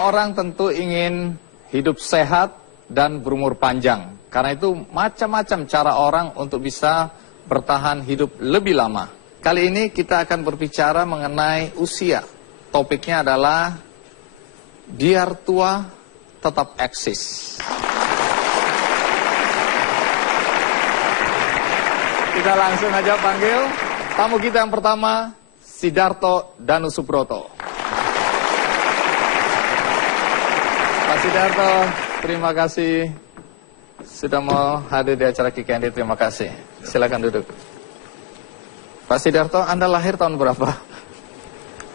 Semua orang tentu ingin hidup sehat dan berumur panjang. Karena itu macam-macam cara orang untuk bisa bertahan hidup lebih lama. Kali ini kita akan berbicara mengenai usia. Topiknya adalah biar tua tetap eksis. Kita langsung aja panggil tamu kita yang pertama, Sidarto Danusubroto. Pak Sidarto, terima kasih sudah mau hadir di acara Kikendi. Terima kasih. Silakan duduk. Pak Sidarto, Anda lahir tahun berapa?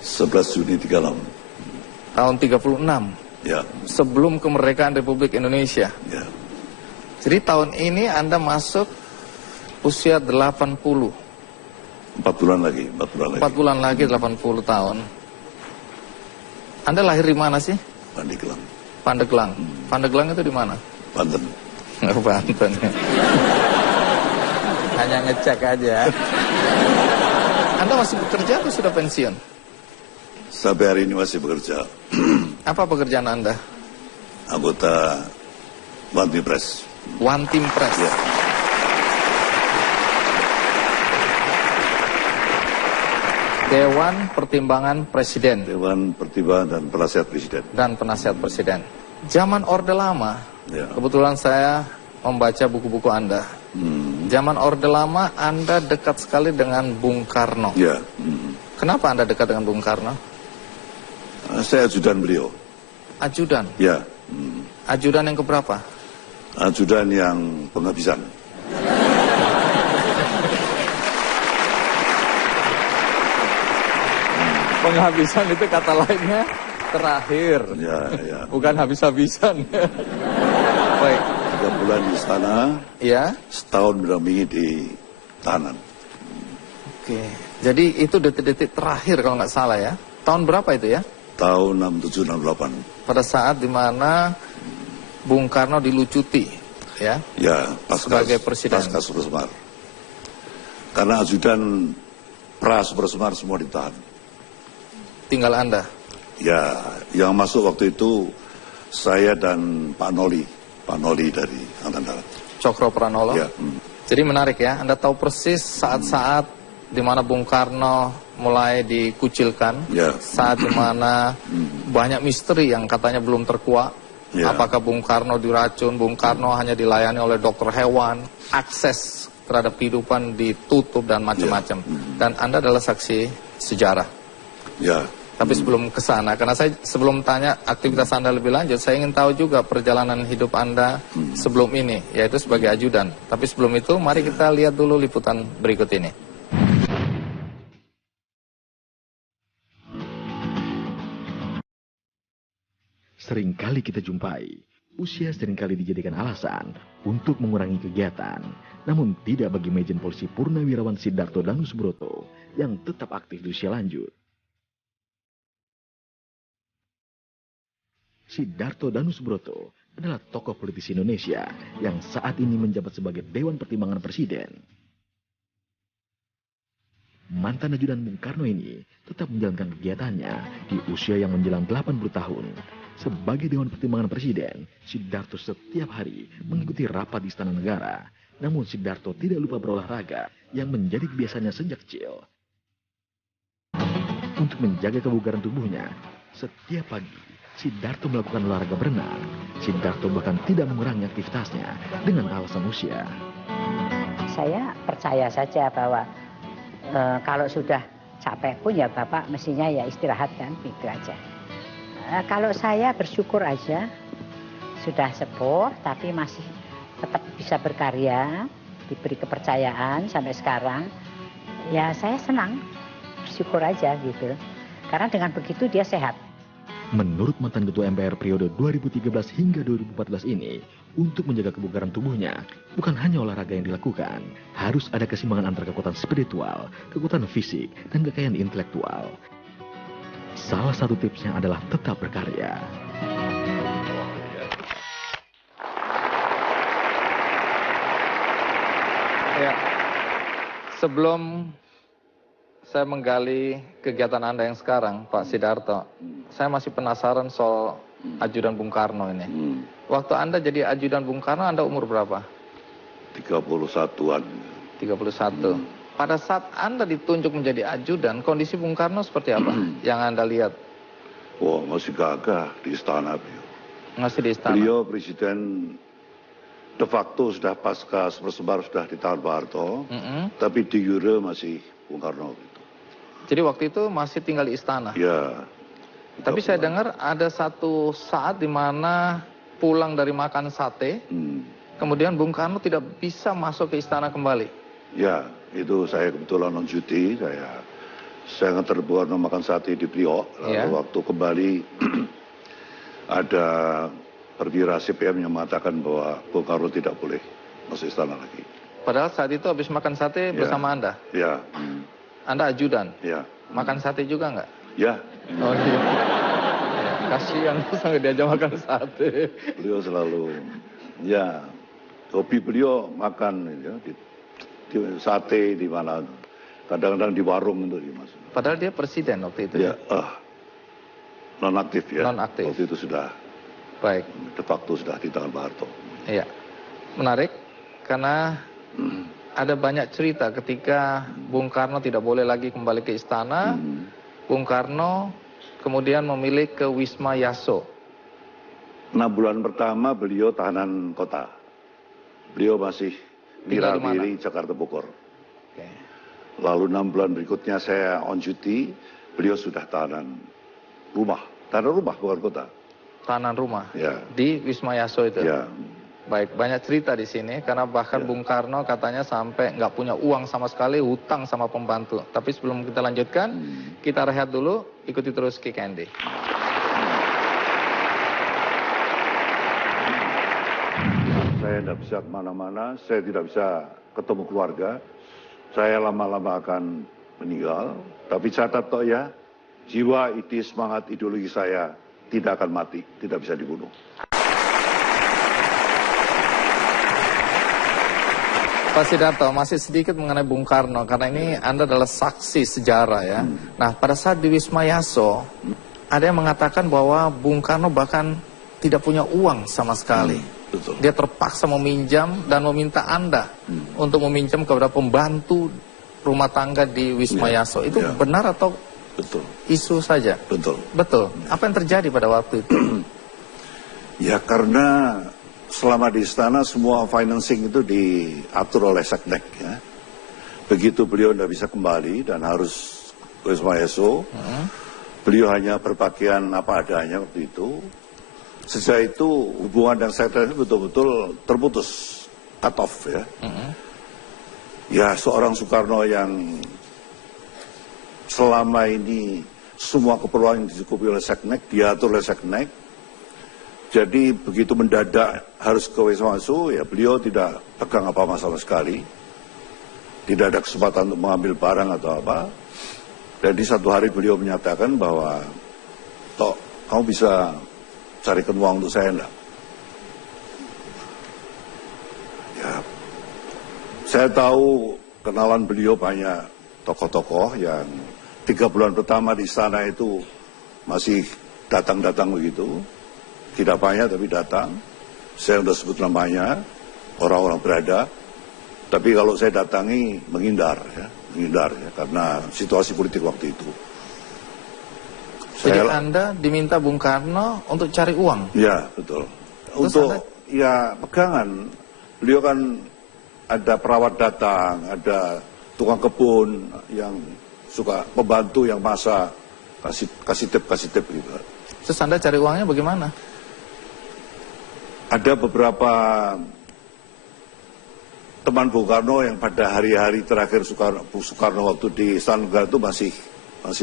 11 Juni 36. Tahun 36? Ya. Sebelum kemerdekaan Republik Indonesia? Ya. Jadi tahun ini Anda masuk usia 80. 4 bulan lagi. 4 bulan lagi 80 tahun. Anda lahir di mana sih? Pandeglang. Pandeglang. Pandeglang itu di mana? Banten. Banten. Hanya ngecek aja. Anda masih bekerja atau sudah pensiun? Sampai hari ini masih bekerja. Apa pekerjaan Anda? Anggota One Team Press. One Team Press. Ya. Dewan Pertimbangan Presiden. Dewan Pertimbangan dan Penasihat Presiden. Dan Penasihat Presiden. Zaman Orde Lama, Ya. kebetulan saya membaca buku-buku Anda. Zaman Orde Lama Anda dekat sekali dengan Bung Karno. Ya. Kenapa Anda dekat dengan Bung Karno? Saya ajudan beliau. Ajudan? Ya. Ajudan yang keberapa? Ajudan yang penghabisan. Penghabisan itu kata lainnya terakhir. Ya, ya. Bukan habis-habisan. Baik. 3 bulan di istana. Ya. Setahun mendampingi di tahanan. Oke. Jadi itu detik-detik terakhir kalau nggak salah ya. Tahun berapa itu ya? Tahun 67-68. Pada saat dimana Bung Karno dilucuti, ya? Ya, sebagai presiden. Pasca Super Semar. Karena ajudan pra Super Semar semua ditahan. Tinggal Anda? Ya, yang masuk waktu itu saya dan Pak Noli dari Angkatan Darat. Cokro Pranolo? Ya. Jadi menarik ya, Anda tahu persis saat-saat di mana Bung Karno mulai dikucilkan, Ya. saat di mana banyak misteri yang katanya belum terkuak. Ya. Apakah Bung Karno diracun, Bung Karno hanya dilayani oleh dokter hewan, akses terhadap kehidupan ditutup dan macam-macam. Dan Anda adalah saksi sejarah. Ya. Tapi sebelum ke sana, karena saya sebelum tanya aktivitas Anda lebih lanjut, saya ingin tahu juga perjalanan hidup Anda sebelum ini, yaitu sebagai ajudan. Tapi sebelum itu, mari kita lihat dulu liputan berikut ini. Seringkali kita jumpai, usia seringkali dijadikan alasan untuk mengurangi kegiatan. Namun tidak bagi Majen Polisi Purnawirawan Sidarto Danusubroto yang tetap aktif di usia lanjut. Sidarto Danusubroto adalah tokoh politisi Indonesia yang saat ini menjabat sebagai Dewan Pertimbangan Presiden. Mantan ajudan Bung Karno ini tetap menjalankan kegiatannya di usia yang menjelang 80 tahun. Sebagai Dewan Pertimbangan Presiden, Sidarto setiap hari mengikuti rapat di Istana Negara. Namun Sidarto tidak lupa berolahraga yang menjadi kebiasaannya sejak kecil. Untuk menjaga kebugaran tubuhnya, setiap pagi Sidarto melakukan olahraga berenang. Sidarto bahkan tidak mengurangi aktivitasnya dengan alasan usia. Saya percaya saja bahwa kalau sudah capek pun ya Bapak mestinya ya istirahat kan, gitu aja. Kalau saya bersyukur aja, sudah sepuh tapi masih tetap bisa berkarya, diberi kepercayaan sampai sekarang. Ya saya senang, bersyukur aja gitu. Karena dengan begitu dia sehat. Menurut mantan Ketua MPR periode 2013 hingga 2014 ini, untuk menjaga kebugaran tubuhnya, bukan hanya olahraga yang dilakukan, harus ada keseimbangan antara kekuatan spiritual, kekuatan fisik, dan kekayaan intelektual. Salah satu tipsnya adalah tetap berkarya. Ya, sebelum saya menggali kegiatan Anda yang sekarang, Pak Sidarto, saya masih penasaran soal ajudan Bung Karno ini. Waktu Anda jadi ajudan Bung Karno, Anda umur berapa? 31-an. 31. Pada saat Anda ditunjuk menjadi ajudan, kondisi Bung Karno seperti apa yang Anda lihat? Wah, masih gagah di istana beliau. Masih di istana? Beliau presiden de facto sudah pasca persebar sudah di tangan Pak Harto, tapi di jure masih Bung Karno gitu. Jadi waktu itu masih tinggal di istana? Ya. Tapi saya dengar ada satu saat di mana pulang dari makan sate, kemudian Bung Karno tidak bisa masuk ke istana kembali. Ya, itu saya kebetulan non cuti, saya ngantar Bung Karno makan sate di Priok, lalu waktu kembali ada perwira CPM yang mengatakan bahwa Bung Karno tidak boleh masuk istana lagi. Padahal saat itu habis makan sate bersama Anda? Ya. Anda ajudan? Ya. Makan sate juga nggak? Ya. Oh iya. Ya, kasihan sampai diajak makan sate. Beliau selalu, ya, hobi beliau makan ya, di sate di mana, kadang-kadang di warung itu dimasuk. Padahal dia presiden waktu itu. Ya, nonaktif ya. Nonaktif. Waktu itu sudah. Baik. De facto sudah di tangan Pak Harto. Iya. Menarik karena ada banyak cerita ketika Bung Karno tidak boleh lagi kembali ke istana. Bung Karno kemudian memilih ke Wisma Yaso. 6 bulan pertama beliau tahanan kota. Beliau masih wirawiri Jakarta Bogor. Okay. Lalu 6 bulan berikutnya saya on duty, beliau sudah tahanan rumah. Tahanan rumah bukan kota. Tahanan rumah Ya. Di Wisma Yaso itu. Ya. Baik, banyak cerita di sini karena bahkan Bung Karno katanya sampai nggak punya uang sama sekali, hutang sama pembantu. Tapi sebelum kita lanjutkan, kita rehat dulu, ikuti terus Kick Andy. Saya tidak bisa kemana-mana, saya tidak bisa ketemu keluarga. Saya lama-lama akan meninggal. Tapi catat toh ya, jiwa, ide, semangat, ideologi saya tidak akan mati, tidak bisa dibunuh. Pak Sidarto, masih sedikit mengenai Bung Karno, karena ini Anda adalah saksi sejarah ya. Nah, pada saat di Wisma Yaso, ada yang mengatakan bahwa Bung Karno bahkan tidak punya uang sama sekali. Betul. Dia terpaksa meminjam dan meminta Anda untuk meminjam kepada pembantu rumah tangga di Wisma Yaso. Itu benar atau betul isu saja? Betul. Betul. Apa yang terjadi pada waktu itu? Ya karena selama di istana semua financing itu diatur oleh Seknek ya. Begitu beliau tidak bisa kembali dan harus ke Wisma Yaso, beliau hanya berpakaian apa adanya waktu itu. Sejak itu hubungan dengan Seknek betul-betul terputus, cut off ya. Ya seorang Soekarno yang selama ini semua keperluan yang dicukupi oleh Seknek, diatur oleh Seknek. Jadi begitu mendadak harus ke Wisma Yaso, ya beliau tidak pegang apa-apa sama sekali. Tidak ada kesempatan untuk mengambil barang atau apa. Jadi satu hari beliau menyatakan bahwa, "Tok, kamu bisa carikan uang untuk saya enggak?" Ya, saya tahu kenalan beliau banyak tokoh-tokoh yang 3 bulan pertama di istana itu masih datang-datang begitu. Tidak banyak tapi datang. Saya sudah sebut namanya, orang-orang berada. Tapi kalau saya datangi menghindar ya, karena situasi politik waktu itu. Jadi Anda diminta Bung Karno untuk cari uang? Ya betul. Terus untuk Anda... ya pegangan. Beliau kan ada perawat datang, ada tukang kebun yang suka pembantu yang masak, kasih tip gitu. Terus Anda cari uangnya bagaimana? Ada beberapa teman Bung Karno yang pada hari-hari terakhir Soekarno waktu di Istana Negara itu masih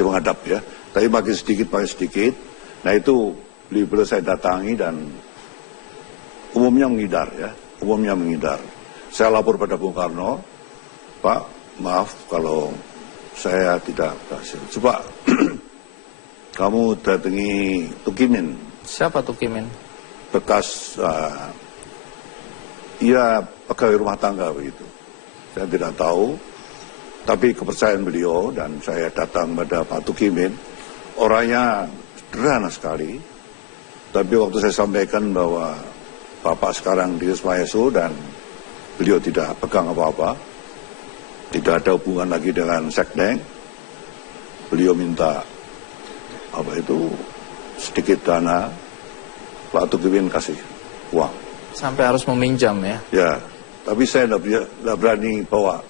menghadap ya. Tapi makin sedikit. Nah itu beliau saya datangi dan umumnya menghindar ya. Saya lapor pada Bung Karno, "Pak, maaf kalau saya tidak berhasil. Coba kamu datangi Tukimin." Siapa Tukimin? Bekas ya pegawai rumah tangga begitu. Saya tidak tahu, tapi kepercayaan beliau dan saya datang pada Pak Tukimin, orangnya sederhana sekali, Tapi waktu saya sampaikan bahwa Bapak sekarang di Wisma Yesu dan beliau tidak pegang apa-apa, tidak ada hubungan lagi dengan sekdeng, beliau minta sedikit dana, Pak Tukiwin kasih uang. Sampai harus meminjam ya? Ya, tapi saya tidak berani bawa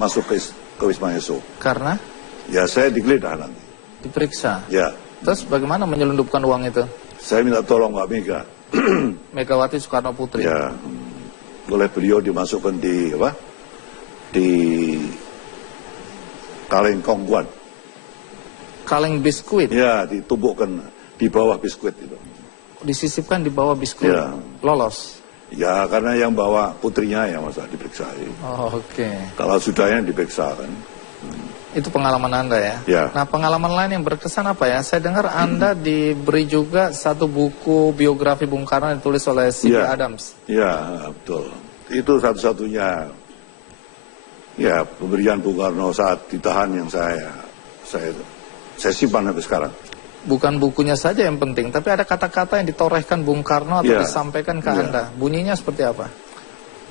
masuk ke Wisma Yesu. Karena? Ya, saya digeledah nanti. Diperiksa? Ya. Terus bagaimana menyelundupkan uang itu? Saya minta tolong Mbak Mega. Megawati Soekarno Putri? Ya, oleh beliau dimasukkan di kaleng kongguan. Kaleng biskuit? Ya, ditumbukkan di bawah biskuit itu. Disisipkan di bawah biskuit? Ya. Lolos? Ya, karena yang bawa putrinya yang masa diperiksa. Oh, oke. Kalau sudahnya diperiksa kan. Itu pengalaman Anda ya? Ya. Nah, pengalaman lain yang berkesan apa ya? Saya dengar Anda diberi juga satu buku biografi Bung Karno yang ditulis oleh C.B. Ya. Adams. Ya, betul. Itu satu-satunya ya pemberian Bung Karno saat ditahan yang saya simpan sampai sekarang. Bukan bukunya saja yang penting, tapi ada kata-kata yang ditorehkan Bung Karno atau Ya. disampaikan ke Ya. Anda. Bunyinya seperti apa?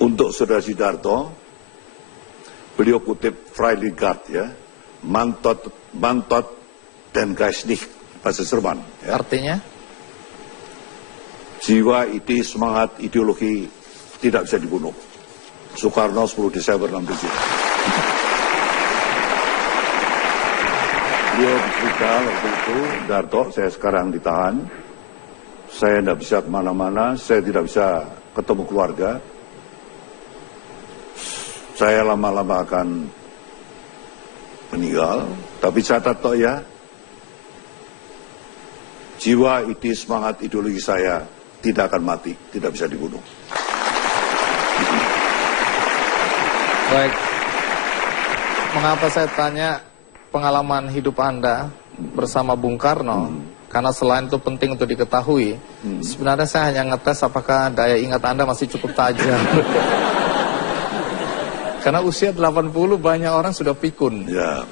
Untuk Saudara Sidarto, beliau kutip Freiligat ya, mantot dan geistig, bahasa Jerman. Ya. Artinya? Jiwa, ide, semangat, ideologi tidak bisa dibunuh. Soekarno 10 Desember 67. Beliau bercerita waktu itu, Darto, saya sekarang ditahan, saya tidak bisa kemana-mana, saya tidak bisa ketemu keluarga, saya lama-lama akan meninggal, tapi catat toh ya, jiwa, ide, semangat, ideologi saya tidak akan mati, tidak bisa dibunuh. Baik. Mengapa saya tanya pengalaman hidup Anda bersama Bung Karno? Karena selain itu penting untuk diketahui, sebenarnya saya hanya ngetes apakah daya ingat Anda masih cukup tajam. Karena usia 80 banyak orang sudah pikun. Ya,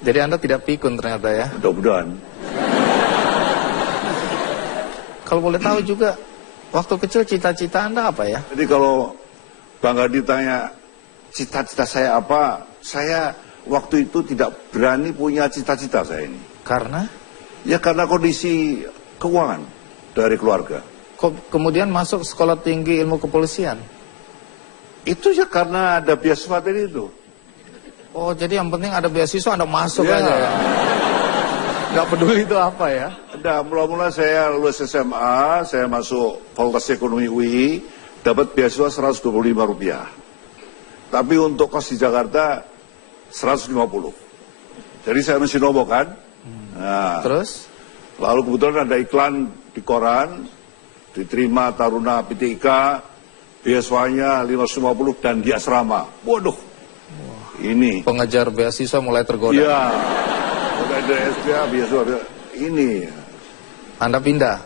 Jadi Anda tidak pikun ternyata ya. mudah-mudahan. Kalau boleh tahu juga, waktu kecil cita-cita Anda apa ya? Jadi kalau Bang Hadi tanya cita-cita saya apa, saya waktu itu tidak berani punya cita-cita saya ini. Karena? Ya karena kondisi keuangan dari keluarga. Kemudian masuk sekolah tinggi ilmu kepolisian. Itu ya karena ada beasiswa tadi itu. Oh, jadi yang penting ada beasiswa Anda masuk Ya. aja ya? Nggak peduli itu apa ya? Ada, mula-mula saya lulus SMA, saya masuk Fakultas Ekonomi UI, dapat beasiswa Rp125. Tapi untuk kos di Jakarta 150. Jadi saya mesti nombok kan. Nah, Terus? lalu kebetulan ada iklan di koran, diterima Taruna PTIK, beasiswanya 550 dan di asrama. Waduh, ini. Pengejar beasiswa mulai tergoda. Iya, mulai dari SPA beasiswa ini. Anda pindah.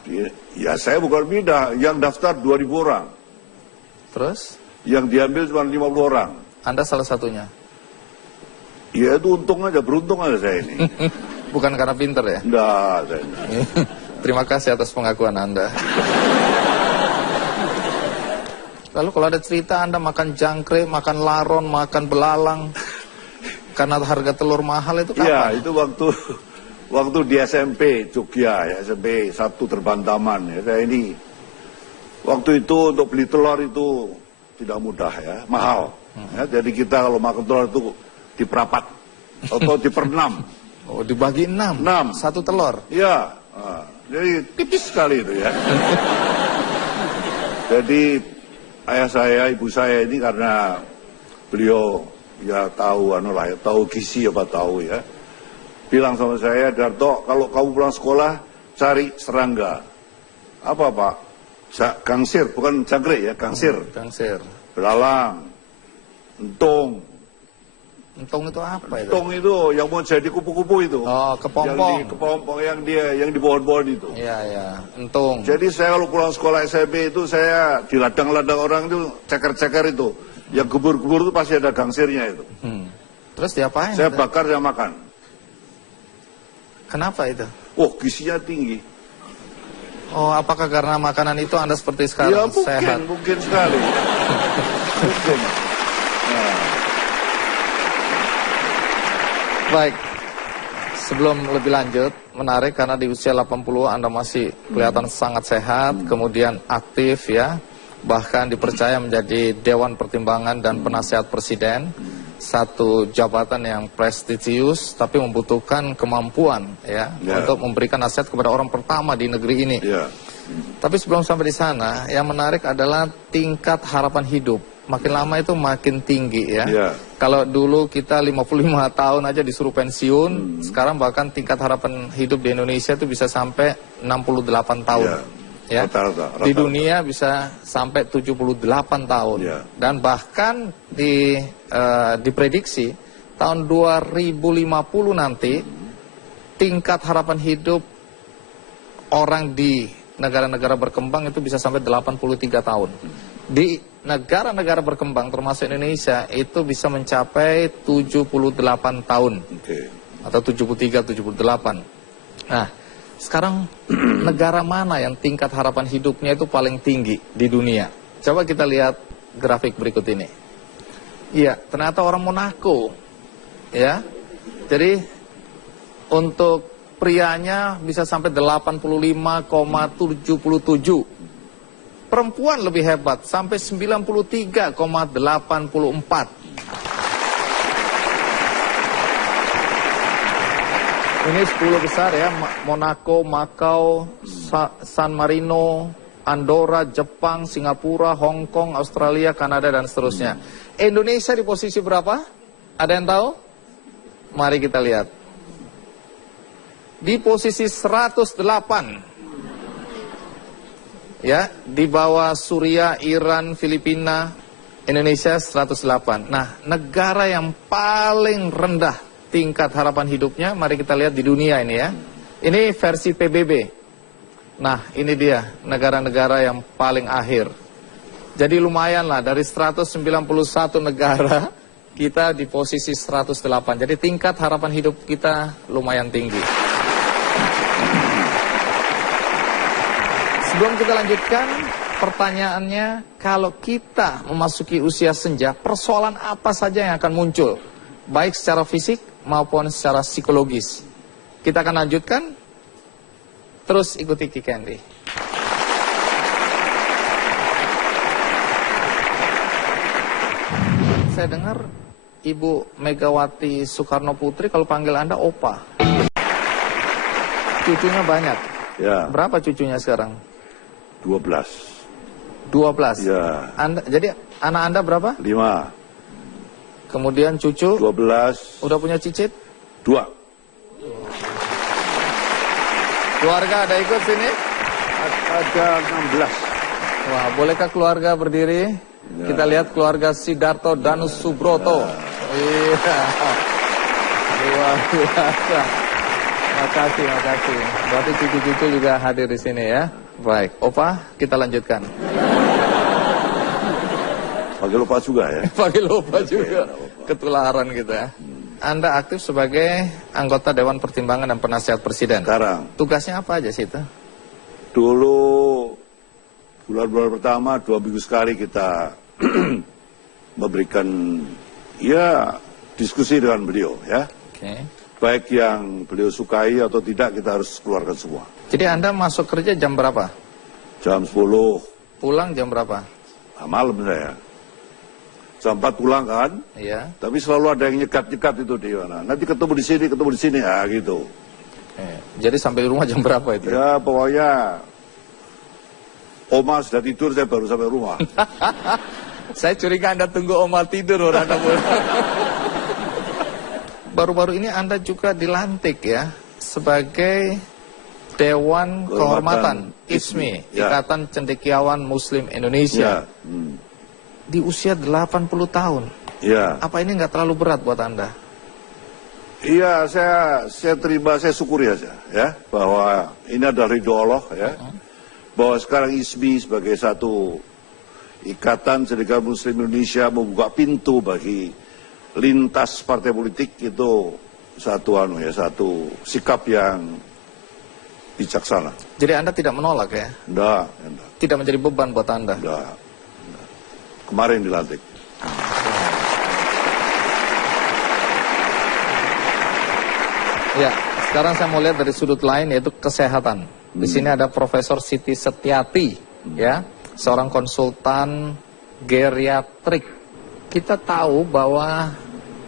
Ya saya bukan pindah, yang daftar 2.000 orang, Terus? yang diambil cuma 50 orang. Anda salah satunya. Ya itu untung aja, beruntung aja saya ini. Bukan karena pinter ya? Enggak, saya enggak. Terima kasih atas pengakuan Anda. Lalu kalau ada cerita Anda makan jangkrik, makan laron, makan belalang karena harga telur mahal itu Iya, kapan? itu waktu di SMP Jogja, ya, SMP 1 Terbantaman. Ya, saya ini waktu itu untuk beli telur itu tidak mudah ya, mahal. Ya, jadi kita kalau makan telur itu diperapat atau diperenam. Oh, dibagi 6. 6. Satu telur. Iya, jadi tipis sekali itu ya. Jadi ayah saya, ibu saya ini karena beliau ya tahu tahu gizi apa tahu ya. Bilang sama saya, Darto, kalau kamu pulang sekolah cari serangga. Apa Pak? Gangsir, bukan jangkrik ya, gangsir. Gangsir. Belalang, entung. Entong itu apa itu? Entung itu yang mau jadi kupu-kupu itu. Oh, kepompong. Yang di kepompong yang di pohon-pohon itu. Iya, iya. Entung. Jadi saya kalau pulang sekolah SMP itu saya di ladang-ladang orang itu ceker-ceker itu. Yang gebur-gebur itu pasti ada gangsirnya itu. Terus diapain? Saya itu? bakar, saya makan. Kenapa itu? Oh, gizinya tinggi. Oh, apakah karena makanan itu Anda seperti Ya sekarang mungkin, sehat? mungkin sekali. Mungkin. Nah, Baik. Sebelum lebih lanjut, menarik karena di usia 80 Anda masih kelihatan sangat sehat, kemudian aktif ya. Bahkan dipercaya menjadi Dewan Pertimbangan dan Penasehat Presiden. Satu jabatan yang prestisius tapi membutuhkan kemampuan ya, untuk memberikan nasihat kepada orang pertama di negeri ini. ya. Tapi sebelum sampai di sana, yang menarik adalah tingkat harapan hidup. Makin lama itu makin tinggi ya. Ya. Kalau dulu kita 55 tahun aja disuruh pensiun, sekarang bahkan tingkat harapan hidup di Indonesia itu bisa sampai 68 tahun. Ya. Rata-rata. Di dunia bisa sampai 78 tahun. Ya. Dan bahkan diprediksi tahun 2050 nanti tingkat harapan hidup orang di negara-negara berkembang itu bisa sampai 83 tahun. Di negara-negara berkembang termasuk Indonesia itu bisa mencapai 78 tahun. Oke. Atau 73, 78. Nah, sekarang negara mana yang tingkat harapan hidupnya itu paling tinggi di dunia? Coba kita lihat grafik berikut ini. Iya, ternyata orang Monaco. Ya. Jadi untuk prianya bisa sampai 85,77. Perempuan lebih hebat, sampai 93,84. Ini 10 besar ya, Monaco, Macau, San Marino, Andorra, Jepang, Singapura, Hong Kong, Australia, Kanada, dan seterusnya. Indonesia di posisi berapa? Ada yang tahu? Mari kita lihat. Di posisi 108. Ya, di bawah Suriah, Iran, Filipina, Indonesia 108. Nah, negara yang paling rendah tingkat harapan hidupnya, mari kita lihat di dunia ini ya. Ini versi PBB. Nah, ini dia negara-negara yang paling akhir. Jadi lumayan lah, dari 191 negara, kita di posisi 108. Jadi tingkat harapan hidup kita lumayan tinggi. Sebelum kita lanjutkan, pertanyaannya, kalau kita memasuki usia senja, persoalan apa saja yang akan muncul? Baik secara fisik maupun secara psikologis. Kita akan lanjutkan, terus ikuti Ki Candy. Saya dengar Ibu Megawati Soekarno Putri kalau panggil Anda Opa. Cucunya banyak. Ya. Berapa cucunya sekarang? 12. 12. Ya. Jadi anak Anda berapa? 5. Kemudian cucu? 12. Udah punya cicit? 2. Keluarga ada ikut sini? Ada 16. Wah, bolehkah keluarga berdiri? Ya. Kita lihat keluarga Sidarto Danus Subroto. Iya. Luar biasa. Makasih. Berarti cucu-cucu juga hadir di sini ya. Baik, Opa, kita lanjutkan. Pakai lupa juga ya. Pakai lupa juga. Ketularan gitu ya. Anda aktif sebagai anggota Dewan Pertimbangan dan Penasehat Presiden. Sekarang. Tugasnya apa aja sih itu? Dulu bulan-bulan pertama 2 minggu sekali kita memberikan ya diskusi dengan beliau ya. Oke. Baik yang beliau sukai atau tidak kita harus keluarkan semua. Jadi Anda masuk kerja jam berapa? Jam 10. Pulang jam berapa? Malam saya. Jam 4 pulang kan. Iya. Tapi selalu ada yang nyekat-nyekat itu di mana. Nanti ketemu di sini ya gitu. Jadi sampai rumah jam berapa itu? Ya pokoknya Oma sudah tidur saya baru sampai rumah. Saya curiga Anda tunggu Oma tidur orang Anda pulang. Baru-baru ini Anda juga dilantik ya sebagai Dewan Kehormatan ISMI, Ya. Ikatan Cendekiawan Muslim Indonesia. Ya. Di usia 80 tahun. Ya. Apa ini nggak terlalu berat buat Anda? Iya, saya terima, saya syukuri aja ya bahwa ini adalah ridho Allah ya. Bahwa sekarang ISMI sebagai satu Ikatan Cendekiawan Muslim Indonesia membuka pintu bagi lintas partai politik itu satu sikap yang bijaksana. Jadi Anda tidak menolak ya? Enggak. Tidak menjadi beban buat Anda? Enggak. Kemarin dilantik. Ya, sekarang saya mau lihat dari sudut lain yaitu kesehatan. Di sini ada Profesor Siti Setiati, ya, seorang konsultan geriatrik. Kita tahu bahwa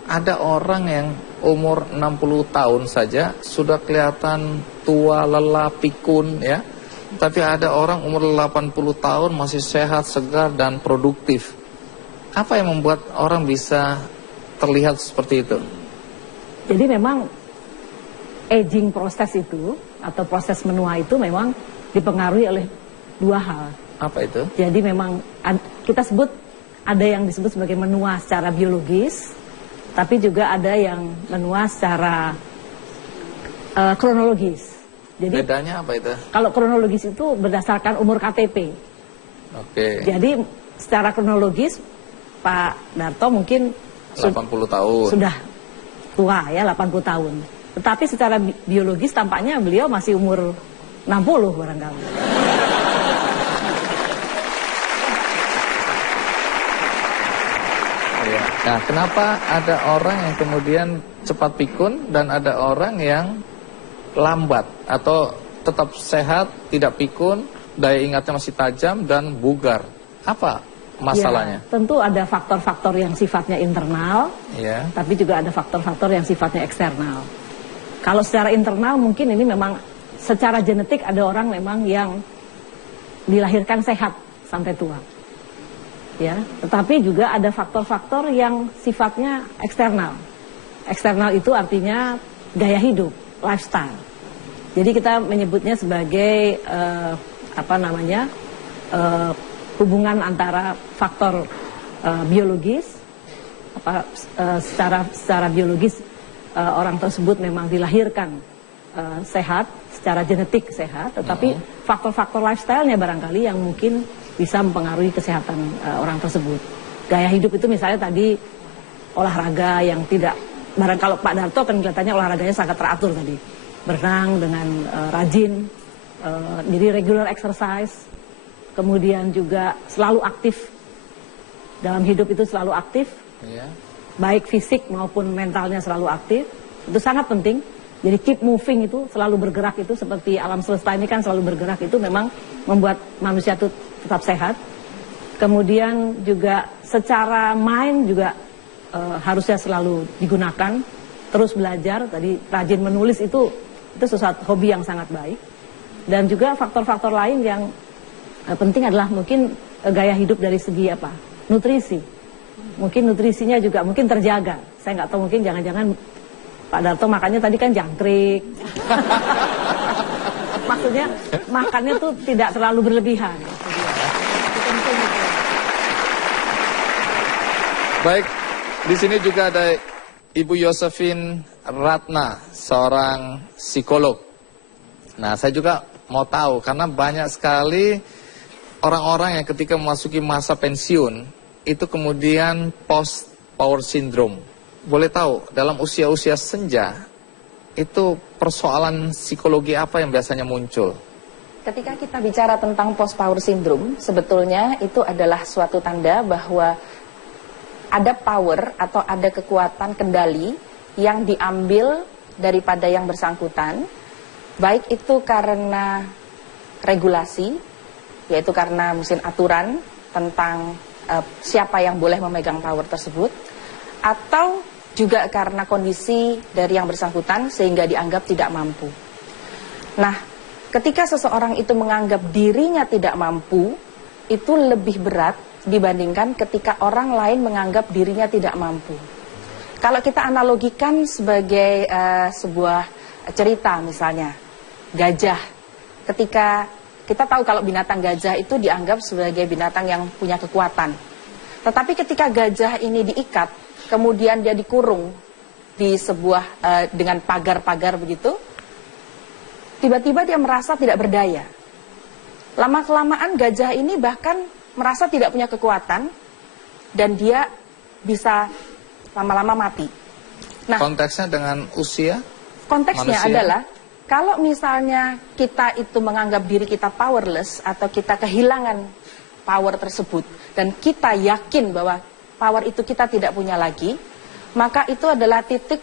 ada orang yang umur 60 tahun saja sudah kelihatan tua, lelah, pikun, ya. Tapi ada orang umur 80 tahun masih sehat, segar, dan produktif. Apa yang membuat orang bisa terlihat seperti itu? Jadi memang aging proses itu atau proses menua itu memang dipengaruhi oleh dua hal. Apa itu? Jadi memang kita sebut ada yang disebut sebagai menua secara biologis, tapi juga ada yang menua secara kronologis. Jadi bedanya apa itu? Kalau kronologis itu berdasarkan umur KTP. Oke. Jadi secara kronologis Pak Darto mungkin 80 tahun. Sudah tua ya, 80 tahun. Tetapi secara biologis tampaknya beliau masih umur 60 barangkali. Ya. Nah, kenapa ada orang yang kemudian cepat pikun dan ada orang yang lambat atau tetap sehat, tidak pikun, daya ingatnya masih tajam dan bugar? Apa masalahnya? Ya, tentu ada faktor-faktor yang sifatnya internal, ya. Tapi juga ada faktor-faktor yang sifatnya eksternal. Kalau secara internal mungkin ini memang secara genetik ada orang memang yang dilahirkan sehat sampai tua. Ya, tetapi juga ada faktor-faktor yang sifatnya eksternal. Eksternal itu artinya gaya hidup, lifestyle. Jadi kita menyebutnya sebagai hubungan antara faktor biologis, secara biologis orang tersebut memang dilahirkan sehat, secara genetik sehat, tetapi faktor-faktor lifestyle-nya barangkali yang mungkin bisa mempengaruhi kesehatan orang tersebut. Gaya hidup itu misalnya tadi olahraga yang tidak, barang kalau Pak Darto kan kelihatannya olahraganya sangat teratur tadi, berenang dengan rajin, jadi regular exercise, kemudian juga selalu aktif, dalam hidup itu selalu aktif, baik fisik maupun mentalnya selalu aktif, itu sangat penting. Jadi keep moving itu, selalu bergerak itu, seperti alam semesta ini kan selalu bergerak, itu memang membuat manusia itu tetap sehat. Kemudian juga secara mind juga harusnya selalu digunakan, terus belajar, tadi rajin menulis itu sesuatu hobi yang sangat baik. Dan juga faktor-faktor lain yang penting adalah mungkin gaya hidup dari segi nutrisi. Mungkin nutrisinya juga mungkin terjaga. Saya nggak tahu, mungkin jangan-jangan Pak Darto makannya tadi kan jangkrik. Maksudnya makannya tuh tidak terlalu berlebihan. Baik, di sini juga ada Ibu Yosefin Ratna, seorang psikolog. Nah, saya juga mau tahu karena banyak sekali orang-orang yang ketika memasuki masa pensiun itu kemudian post power syndrome. Boleh tahu dalam usia-usia senja itu persoalan psikologi apa yang biasanya muncul? Ketika kita bicara tentang post power syndrome, sebetulnya itu adalah suatu tanda bahwa ada power atau ada kekuatan kendali yang diambil daripada yang bersangkutan, baik itu karena regulasi, yaitu karena mungkin aturan tentang siapa yang boleh memegang power tersebut, atau juga karena kondisi dari yang bersangkutan sehingga dianggap tidak mampu. Nah, ketika seseorang itu menganggap dirinya tidak mampu, itu lebih berat dibandingkan ketika orang lain menganggap dirinya tidak mampu. Kalau kita analogikan sebagai sebuah cerita misalnya, gajah. Ketika kita tahu kalau binatang gajah itu dianggap sebagai binatang yang punya kekuatan. Tetapi ketika gajah ini diikat, kemudian dia dikurung di sebuah dengan pagar-pagar begitu, tiba-tiba dia merasa tidak berdaya. Lama-kelamaan gajah ini bahkan merasa tidak punya kekuatan dan dia bisa lama-lama mati. Nah, konteksnya dengan usia? Konteksnya manusia? adalah Kalau misalnya kita itu menganggap diri kita powerless atau kita kehilangan power tersebut dan kita yakin bahwa power itu kita tidak punya lagi, maka itu adalah titik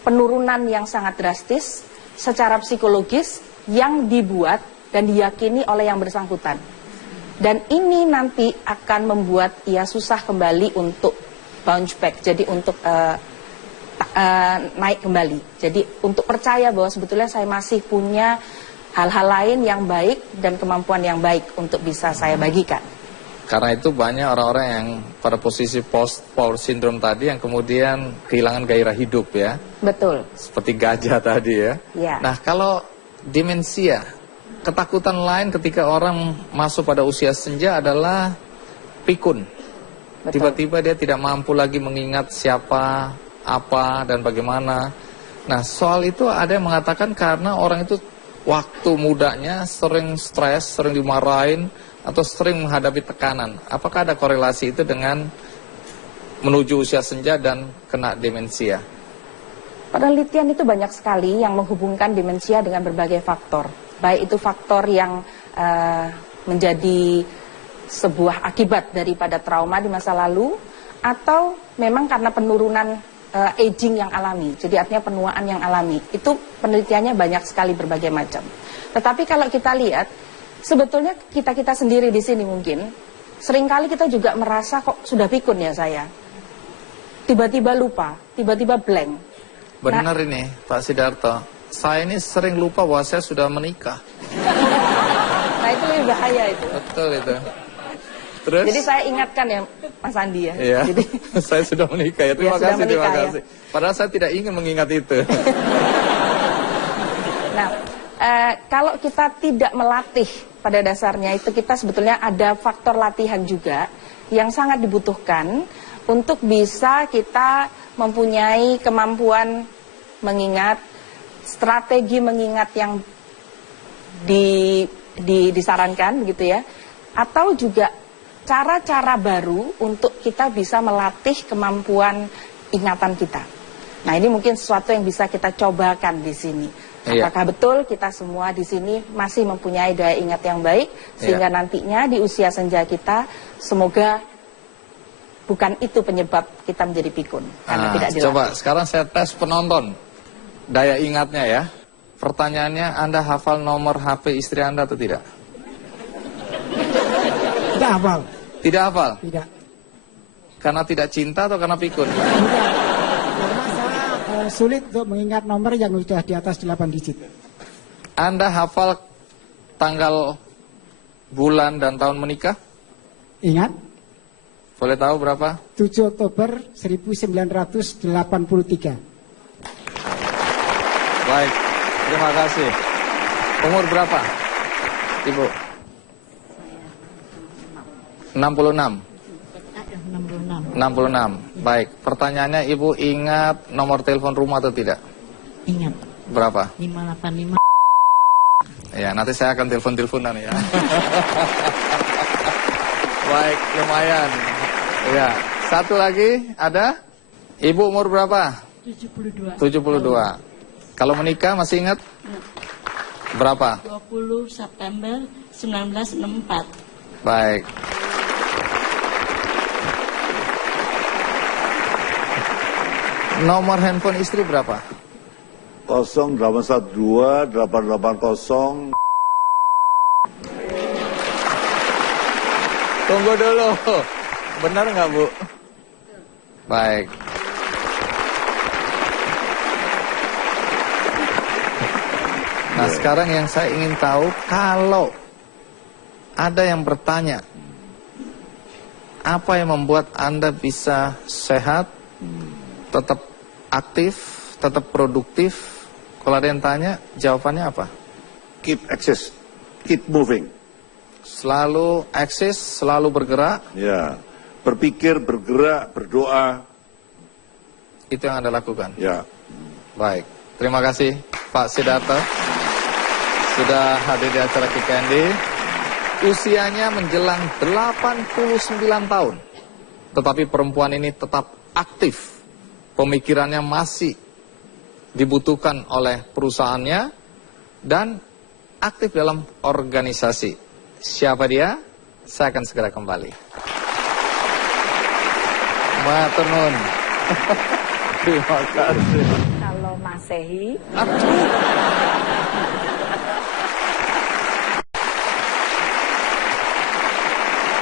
penurunan yang sangat drastis secara psikologis yang dibuat dan diyakini oleh yang bersangkutan. Dan ini nanti akan membuat ia susah kembali untuk bounce back, jadi untuk naik kembali. Jadi untuk percaya bahwa sebetulnya saya masih punya hal-hal lain yang baik dan kemampuan yang baik untuk bisa saya bagikan. Karena itu banyak orang-orang yang pada posisi post-power syndrome tadi yang kemudian kehilangan gairah hidup ya. Betul. Seperti gajah tadi ya. Ya. Nah kalau demensia, ketakutan lain ketika orang masuk pada usia senja adalah pikun. Tiba-tiba dia tidak mampu lagi mengingat siapa, apa, dan bagaimana. Nah soal itu ada yang mengatakan karena orang itu waktu mudanya sering stres, sering dimarahin, atau sering menghadapi tekanan. Apakah ada korelasi itu dengan menuju usia senja dan kena demensia? Penelitian itu banyak sekali yang menghubungkan demensia dengan berbagai faktor. Baik itu faktor yang menjadi sebuah akibat daripada trauma di masa lalu, atau memang karena penurunan aging yang alami, jadi artinya penuaan yang alami. Itu penelitiannya banyak sekali berbagai macam. Tetapi kalau kita lihat, sebetulnya kita-kita sendiri di sini mungkin, seringkali kita juga merasa kok sudah pikun ya saya. Tiba-tiba lupa, tiba-tiba blank. Benar ini Pak Sidarto, saya ini sering lupa bahwa saya sudah menikah. Nah itu lebih bahaya itu. Betul itu. Terus? Jadi saya ingatkan ya Mas Andi ya. Iya, Jadi, saya sudah menikah ya, terima kasih, terima kasih. Padahal saya tidak ingin mengingat itu. Nah, kalau kita tidak melatih pada dasarnya itu kita sebetulnya ada faktor latihan juga yang sangat dibutuhkan untuk bisa kita mempunyai kemampuan mengingat, strategi mengingat yang disarankan gitu ya, atau juga cara-cara baru untuk kita bisa melatih kemampuan ingatan kita. Nah ini mungkin sesuatu yang bisa kita cobakan di sini. Apakah betul kita semua di sini masih mempunyai daya ingat yang baik, sehingga nantinya di usia senja kita semoga bukan itu penyebab kita menjadi pikun. Karena tidak dilatih. Coba sekarang saya tes penonton daya ingatnya ya. Pertanyaannya, Anda hafal nomor HP istri Anda atau tidak? Tidak hafal. Tidak hafal? Tidak. Karena tidak cinta atau karena pikun? Tidak. Karena saya sulit untuk mengingat nomor yang sudah di atas 8 digit. Anda hafal tanggal, bulan, dan tahun menikah? Ingat? Boleh tahu berapa? 7 Oktober 1983. Baik, terima kasih. Umur berapa, Ibu? 66. 66. Baik, pertanyaannya Ibu ingat nomor telepon rumah atau tidak? Ingat. Berapa? 585. Ya, nanti saya akan telepon-teleponan ya. Baik, lumayan. Ya, satu lagi ada? Ibu umur berapa? 72. 72. Kalau menikah masih ingat? Berapa? 20 September 1964. Baik. Nomor handphone istri berapa? 0812 880. Tunggu dulu. Benar nggak, Bu? Baik. Nah, sekarang yang saya ingin tahu, kalau ada yang bertanya, apa yang membuat Anda bisa sehat, tetap aktif, tetap produktif? Kalau ada yang tanya, jawabannya apa? Keep access, keep moving. Selalu eksis, selalu bergerak. Ya, berpikir, bergerak, berdoa. Itu yang Anda lakukan. Ya. Baik, terima kasih Pak Sidarto sudah hadir di acara Kick Candy. Usianya menjelang 89 tahun. Tetapi perempuan ini tetap aktif. Pemikirannya masih dibutuhkan oleh perusahaannya dan aktif dalam organisasi. Siapa dia? Saya akan segera kembali. Matur nuwun. Terima kasih. Kalau Masehi,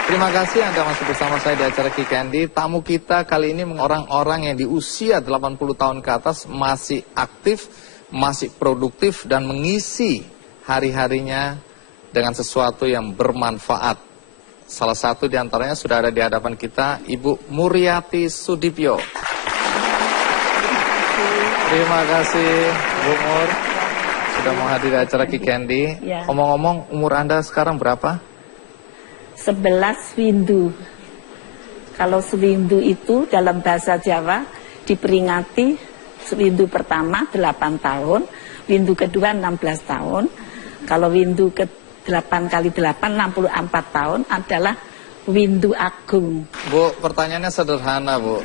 Terima kasih Anda masih bersama saya di acara Ki Candy. Tamu kita kali ini orang-orang yang di usia 80 tahun ke atas masih aktif, masih produktif dan mengisi hari-harinya dengan sesuatu yang bermanfaat. Salah satu di antaranya sudah ada di hadapan kita, Ibu Muriati Sudipyo. Terima kasih Bu Mur sudah menghadiri acara Ki Candy. Ya. Ngomong-ngomong, umur Anda sekarang berapa? 11 windu. Kalau sewindu itu dalam bahasa Jawa diperingati windu pertama 8 tahun, windu kedua 16 tahun. Kalau windu ke 8 kali 8 64 tahun adalah windu agung. Bu, pertanyaannya sederhana, Bu.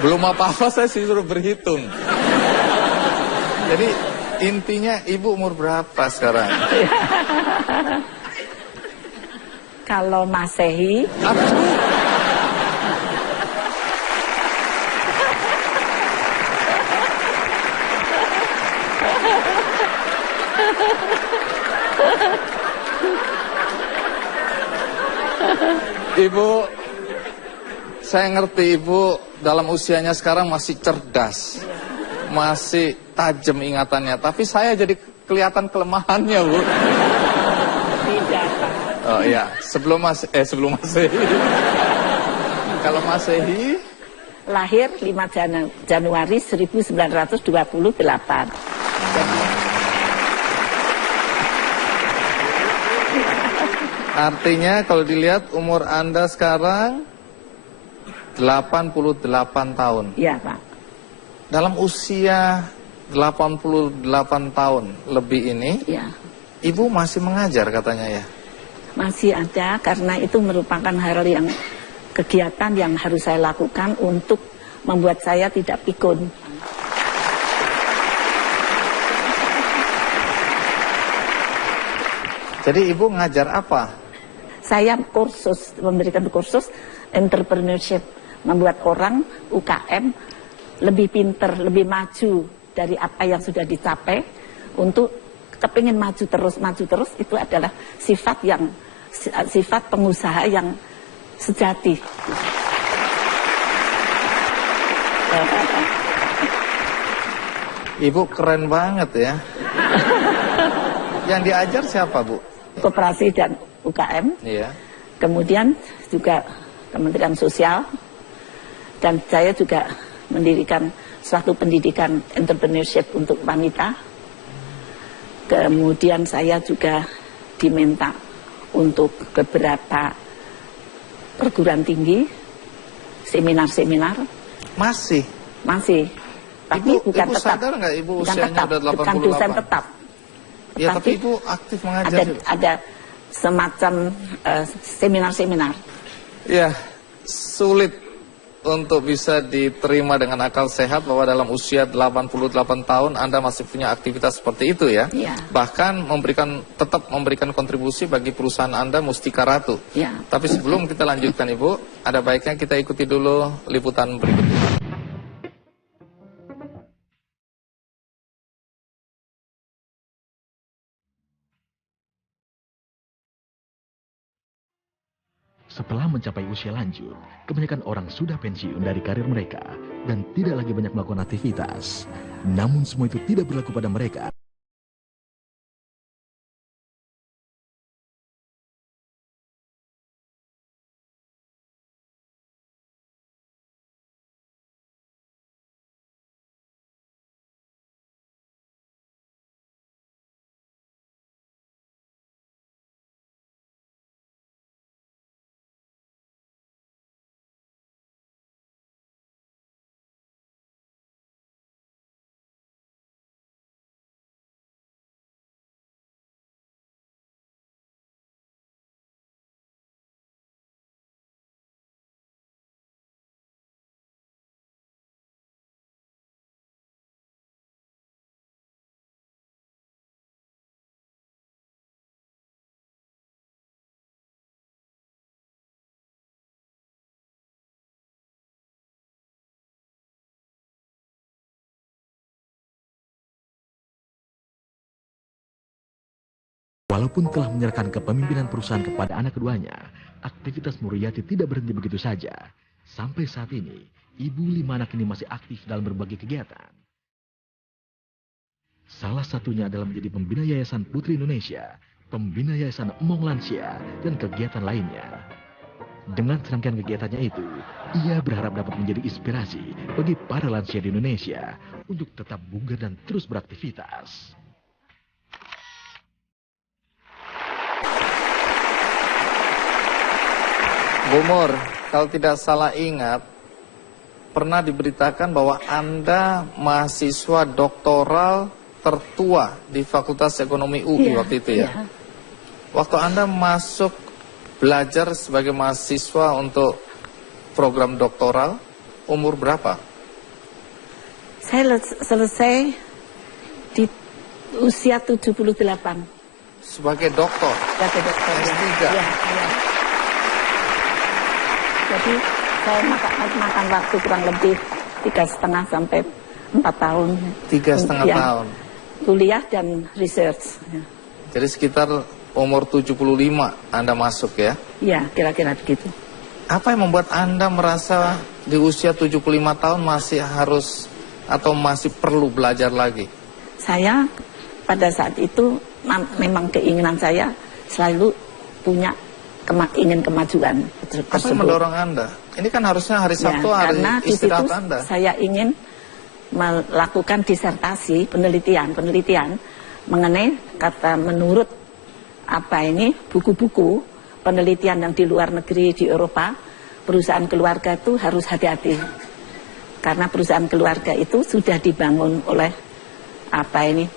Belum apa-apa saya suruh berhitung. Jadi intinya Ibu umur berapa sekarang? Kalau Masehi, Ibu, saya ngerti Ibu dalam usianya sekarang masih cerdas. Masih tajam ingatannya. Tapi saya jadi kelihatan kelemahannya, Bu. tidak Pak. Oh iya, sebelum Masehi. Kalau Masehi, Lahir 5 Januari 1928. artinya kalau dilihat umur Anda sekarang 88 tahun. Iya Pak. Dalam usia 88 tahun lebih ini, Ya. Ibu masih mengajar katanya ya? Masih ada karena itu merupakan hal yang kegiatan yang harus saya lakukan untuk membuat saya tidak pikun. Jadi Ibu ngajar apa? Saya memberikan kursus entrepreneurship, membuat orang UKM lebih pinter, lebih maju dari apa yang sudah dicapai untuk kepingin maju terus itu adalah sifat pengusaha yang sejati. Ibu keren banget ya. Yang diajar siapa, Bu? Koperasi dan UKM, Iya. kemudian juga Kementerian Sosial, dan saya juga mendirikan suatu pendidikan entrepreneurship untuk wanita. Kemudian saya juga diminta untuk beberapa perguruan tinggi, seminar-seminar. Masih? Masih. Tapi bukan Ibu tetap. sadar nggak Ibu Bukan usianya tetap, udah 88? bukan dosen tetap. Ya, tapi Tetapi Ibu aktif mengajar. ada semacam seminar-seminar. Ya, sulit untuk bisa diterima dengan akal sehat bahwa dalam usia 88 tahun Anda masih punya aktivitas seperti itu ya. Iya. Bahkan tetap memberikan kontribusi bagi perusahaan Anda Mustika Ratu. Ya. Tapi sebelum kita lanjutkan Ibu, ada baiknya kita ikuti dulu liputan berikut ini. Setelah mencapai usia lanjut, kebanyakan orang sudah pensiun dari karir mereka dan tidak lagi banyak melakukan aktivitas. Namun semua itu tidak berlaku pada mereka. Walaupun telah menyerahkan kepemimpinan perusahaan kepada anak keduanya, aktivitas Muriati tidak berhenti begitu saja. Sampai saat ini, ibu 5 anak ini masih aktif dalam berbagai kegiatan. Salah satunya adalah menjadi pembina Yayasan Putri Indonesia, pembina Yayasan Emong Lansia, dan kegiatan lainnya. Dengan serangkaian kegiatannya itu, ia berharap dapat menjadi inspirasi bagi para lansia di Indonesia untuk tetap bugar dan terus beraktivitas. Bu Mur, kalau tidak salah ingat, pernah diberitakan bahwa Anda mahasiswa doktoral tertua di Fakultas Ekonomi UI waktu itu ya? Iya. Waktu Anda masuk belajar sebagai mahasiswa untuk program doktoral, umur berapa? Saya selesai di usia 78. Sebagai doktor? Sebagai dokter. S3? Ya. Jadi saya makan waktu kurang lebih 3,5 sampai 4 tahun. 3,5 ya, tahun? Kuliah dan research. Ya. Jadi sekitar umur 75 Anda masuk ya? Ya, kira-kira begitu. Apa yang membuat Anda merasa di usia 75 tahun masih harus atau masih perlu belajar lagi? Saya pada saat itu memang keinginan saya selalu punya ingin kemajuan tersebut. Apa yang mendorong Anda? Ini kan harusnya hari Sabtu, hari karena istirahat di situ Anda. Saya ingin melakukan disertasi penelitian mengenai menurut buku-buku penelitian yang di luar negeri, di Eropa, perusahaan keluarga itu harus hati-hati. Karena perusahaan keluarga itu sudah dibangun oleh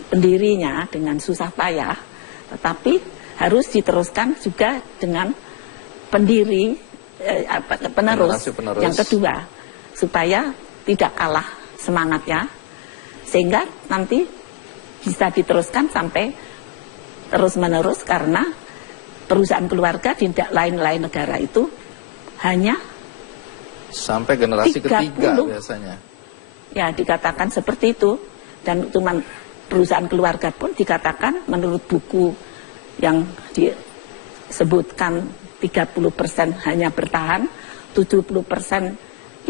pendirinya dengan susah payah, tetapi harus diteruskan juga dengan penerus yang kedua, supaya tidak kalah semangatnya, sehingga nanti bisa diteruskan sampai terus-menerus, karena perusahaan keluarga di lain-lain negara itu hanya sampai generasi ketiga biasanya. Ya, dikatakan seperti itu. Dan cuma perusahaan keluarga pun dikatakan menurut buku yang disebutkan 30% hanya bertahan, 70%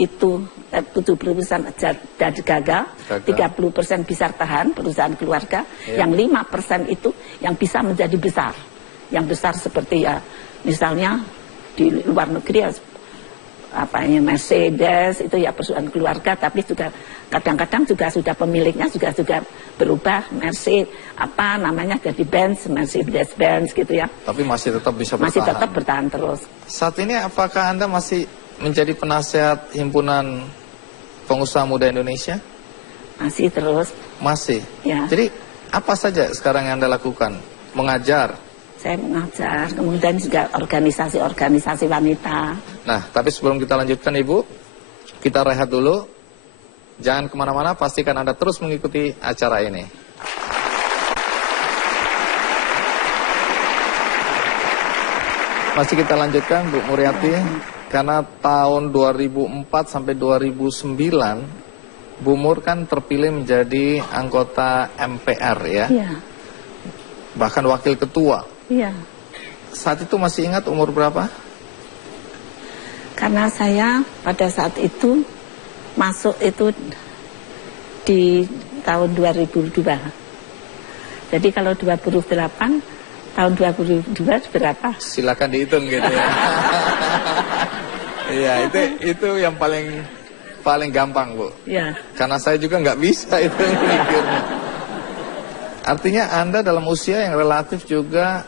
itu 70% jadi gagal, 30% bisa tahan perusahaan keluarga, yang 5% itu yang bisa menjadi besar. Yang besar seperti ya misalnya di luar negeri ya Mercedes itu ya perusahaan keluarga, tapi juga kadang-kadang juga sudah pemiliknya juga berubah, Mercedes jadi Mercedes-Benz gitu ya. Tapi masih tetap bisa bertahan. Masih tetap bertahan terus. Saat ini apakah Anda masih menjadi penasehat Himpunan Pengusaha Muda Indonesia? Masih terus. Masih? Ya. Jadi apa saja sekarang yang Anda lakukan? Mengajar? Saya mengajar, kemudian juga organisasi-organisasi wanita. Nah, tapi sebelum kita lanjutkan Ibu, kita rehat dulu. Jangan kemana-mana, pastikan Anda terus mengikuti acara ini. Masih kita lanjutkan Bu Muriati, karena tahun 2004 sampai 2009, Bu Mur kan terpilih menjadi anggota MPR ya? Iya. Bahkan wakil ketua. Iya. Saat itu masih ingat umur berapa? Karena saya pada saat itu masuk itu di tahun 2002. Jadi kalau 28, tahun 2002 berapa? Silakan dihitung gitu ya. Iya, itu yang paling gampang, Bu. Iya. Karena saya juga nggak bisa itu mikirnya. Artinya Anda dalam usia yang relatif juga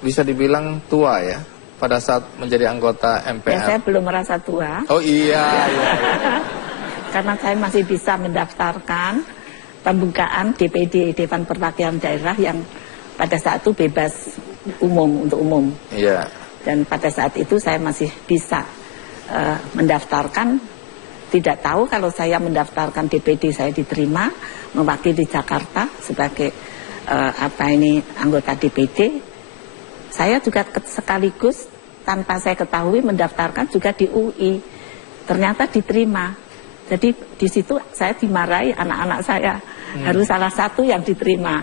bisa dibilang tua ya, pada saat menjadi anggota MPR. Ya, saya belum merasa tua. Oh iya. Karena saya masih bisa mendaftarkan pembukaan DPD, Dewan Perwakilan Daerah, yang pada saat itu bebas untuk umum. Iya. Dan pada saat itu saya masih bisa mendaftarkan. Tidak tahu kalau saya mendaftarkan DPD saya diterima mewakili Jakarta sebagai anggota DPD. Saya juga sekaligus tanpa saya ketahui mendaftarkan juga di UI. Ternyata diterima. Jadi di situ saya dimarahi anak-anak saya. Harus salah satu yang diterima.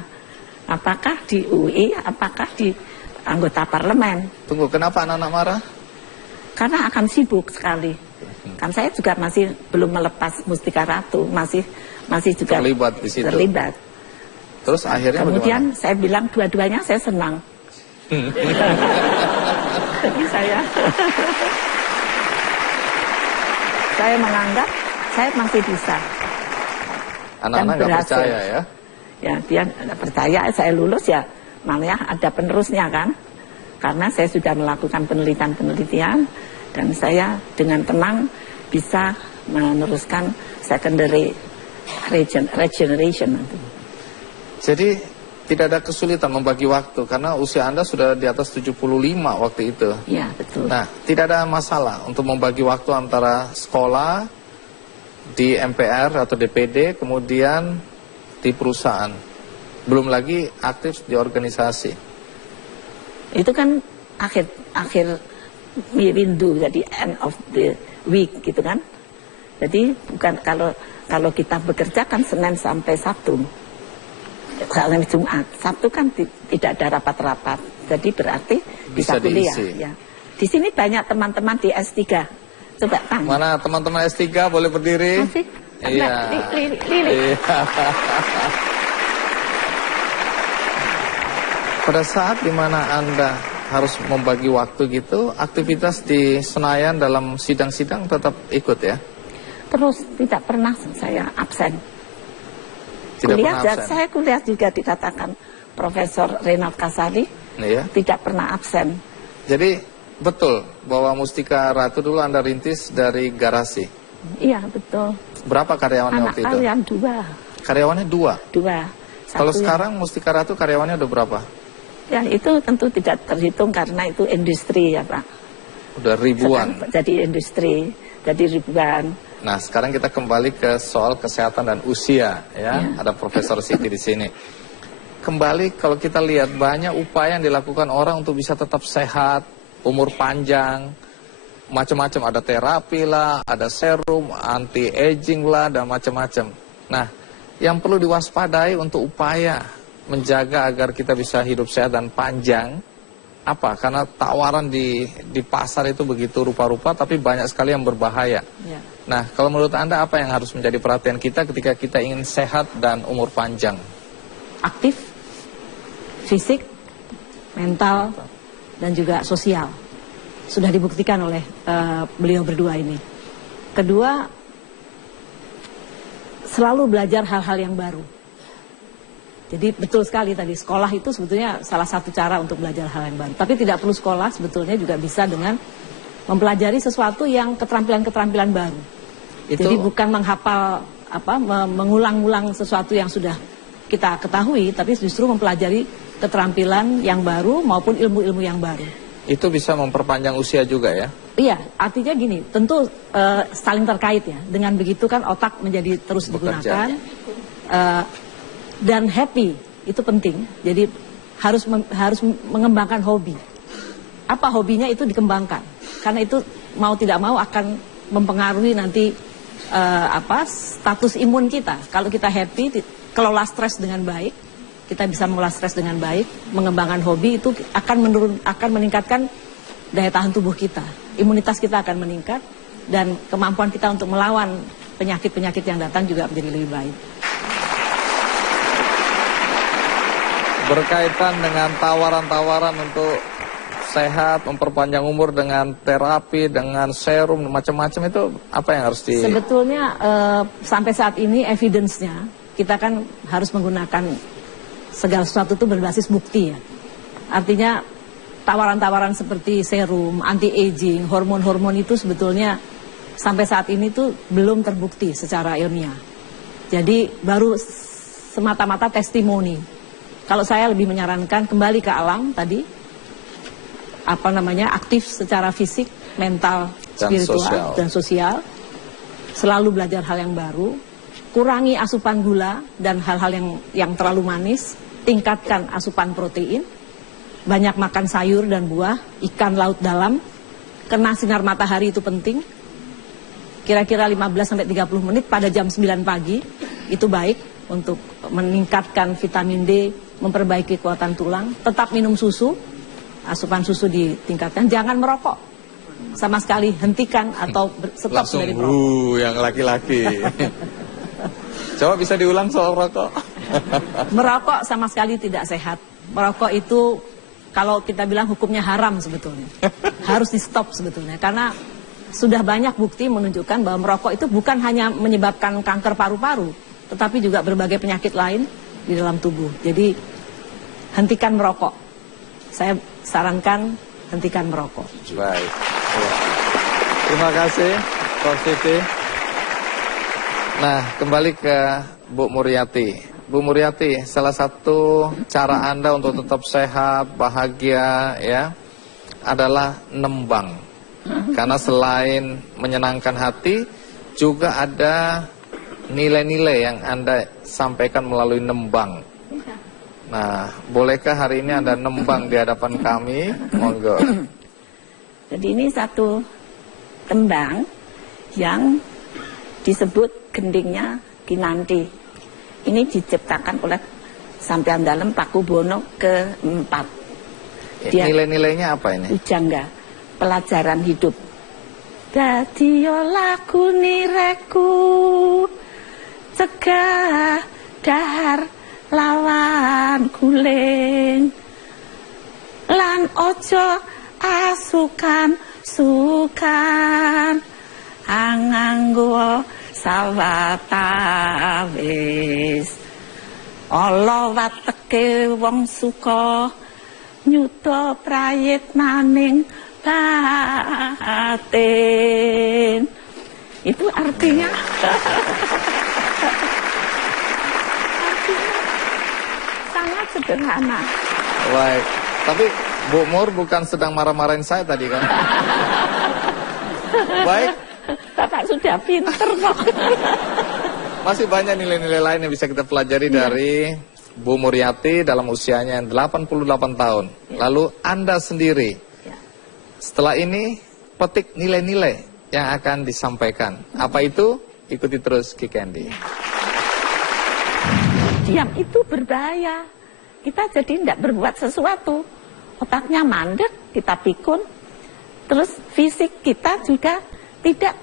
apakah di UI, apakah di anggota parlemen. Tunggu, kenapa anak-anak marah? Karena akan sibuk sekali. Kan saya juga masih belum melepas Mustika Ratu, masih juga terlibat di situ. Terlibat. Terus akhirnya kemudian bagaimana? saya bilang dua-duanya saya senang. Jadi saya menganggap saya masih bisa. Anak-anak nggak percaya ya? Ya, dia nggak percaya saya lulus ya, malah ada penerusnya kan. Karena saya sudah melakukan penelitian dan saya dengan tenang bisa meneruskan secondary regeneration. Jadi tidak ada kesulitan membagi waktu karena usia Anda sudah di atas 75 waktu itu. Iya, betul. Nah, tidak ada masalah untuk membagi waktu antara sekolah di MPR atau DPD, kemudian di perusahaan. Belum lagi aktif di organisasi. Itu kan akhir windu, jadi end of the week gitu kan. Jadi bukan kalau kita bekerja kan Senin sampai Sabtu. Sampai Jumat. Sabtu kan tidak ada rapat-rapat. Jadi berarti bisa kuliah. Ya. Di sini banyak teman-teman di S3. Coba tanya. Mana teman-teman S3 boleh berdiri? Masih? Iya. Iya. Pada saat dimana Anda harus membagi waktu gitu, aktivitas di Senayan dalam sidang-sidang tetap ikut ya? Terus tidak pernah saya absen. Tidak kuliah, pernah absen. Saya kuliah juga dikatakan Profesor Renald Kasali, iya. Tidak pernah absen. Jadi betul bahwa Mustika Ratu dulu Anda rintis dari garasi? Iya, betul. Berapa karyawannya waktu itu? Anak kalian 2. Karyawannya 2? 2. Kalau sekarang Mustika Ratu karyawannya udah berapa? Ya itu tentu tidak terhitung karena itu industri ya Pak. Udah ribuan. Sekarang jadi industri, jadi ribuan. Nah, sekarang kita kembali ke soal kesehatan dan usia, ya. Ada Profesor Siti di sini. Kembali kalau kita lihat banyak upaya yang dilakukan orang untuk bisa tetap sehat, umur panjang, macam-macam. Ada terapi lah, ada serum, anti-aging lah, dan macam-macam. Nah, yang perlu diwaspadai untuk upaya menjaga agar kita bisa hidup sehat dan panjang, apa? Karena tawaran di pasar itu begitu rupa-rupa, tapi banyak sekali yang berbahaya. Ya. Nah, kalau menurut Anda apa yang harus menjadi perhatian kita ketika kita ingin sehat dan umur panjang? Aktif, fisik, mental, dan juga sosial. Sudah dibuktikan oleh beliau berdua ini. Kedua, selalu belajar hal-hal yang baru. Jadi betul sekali tadi, sekolah itu sebetulnya salah satu cara untuk belajar hal yang baru. Tapi tidak perlu sekolah, sebetulnya juga bisa dengan mempelajari sesuatu yang keterampilan-keterampilan baru. Jadi bukan menghafal, mengulang-ulang sesuatu yang sudah kita ketahui, tapi justru mempelajari keterampilan yang baru maupun ilmu-ilmu yang baru. Itu bisa memperpanjang usia juga ya? Iya, artinya gini, tentu saling terkait ya. Dengan begitu kan otak menjadi terus digunakan. Dan happy, itu penting. Jadi harus mengembangkan hobi. Apa hobinya itu dikembangkan. Karena itu mau tidak mau akan mempengaruhi nanti status imun kita. Kalau kita happy, kelola stres dengan baik, kita bisa mengelola stres dengan baik, mengembangkan hobi itu akan meningkatkan daya tahan tubuh kita. Imunitas kita akan meningkat dan kemampuan kita untuk melawan penyakit-penyakit yang datang juga menjadi lebih baik. Berkaitan dengan tawaran-tawaran untuk sehat, memperpanjang umur dengan terapi, dengan serum, macam-macam itu apa yang harus Sebetulnya sampai saat ini evidence-nya kita kan harus menggunakan segala sesuatu itu berbasis bukti ya. Artinya tawaran-tawaran seperti serum, anti-aging, hormon-hormon itu sebetulnya sampai saat ini tuh belum terbukti secara ilmiah. Jadi baru semata-mata testimoni. Kalau saya lebih menyarankan kembali ke alam tadi, aktif secara fisik, mental, spiritual, dan sosial. Selalu belajar hal yang baru, kurangi asupan gula dan hal-hal yang terlalu manis, tingkatkan asupan protein, banyak makan sayur dan buah, ikan laut dalam, kena sinar matahari itu penting, kira-kira 15-30 menit pada jam 9 pagi, itu baik untuk meningkatkan vitamin D, memperbaiki kekuatan tulang, tetap minum susu, asupan susu ditingkatkan, jangan merokok. Sama sekali hentikan atau stop Langsung dari merokok. yang laki-laki. Coba bisa diulang soal rokok. Merokok sama sekali tidak sehat. Merokok itu kalau kita bilang hukumnya haram sebetulnya. Harus di stop sebetulnya. Karena sudah banyak bukti menunjukkan bahwa merokok itu bukan hanya menyebabkan kanker paru-paru, tetapi juga berbagai penyakit lain di dalam tubuh. Jadi hentikan merokok. Saya sarankan hentikan merokok. Baik. Terima kasih, Prof. Siti. Nah, kembali ke Bu Muriati. Bu Muriati, salah satu cara Anda untuk tetap sehat, bahagia, ya, adalah nembang. Karena selain menyenangkan hati, juga ada nilai-nilai yang Anda sampaikan melalui nembang. Nah, bolehkah hari ini Anda nembang di hadapan kami? Monggo. Jadi ini satu tembang yang disebut gendingnya Kinanti. Ini diciptakan oleh Sampean Dalem Pakubono keempat. Nilai-nilainya apa ini? Pujangga, pelajaran hidup. Dadi yo laku nireku, cegah dahar lawan guling, lan ojo asukan anganggo sawatawis. Ala wateke wong suka nyuda prayitnaning batin. Itu artinya sangat sederhana. Baik, tapi Bu Mur bukan sedang marah-marahin saya tadi kan? Baik. Bapak sudah pinter kok. Masih banyak nilai-nilai lain yang bisa kita pelajari dari Bu Muriati dalam usianya yang 88 tahun. Lalu Anda sendiri, setelah ini petik nilai-nilai yang akan disampaikan. Apa itu? Ikuti terus Ki Candy. Diam itu berbahaya. Kita jadi tidak berbuat sesuatu. Otaknya mandek, kita pikun. Terus fisik kita juga tidak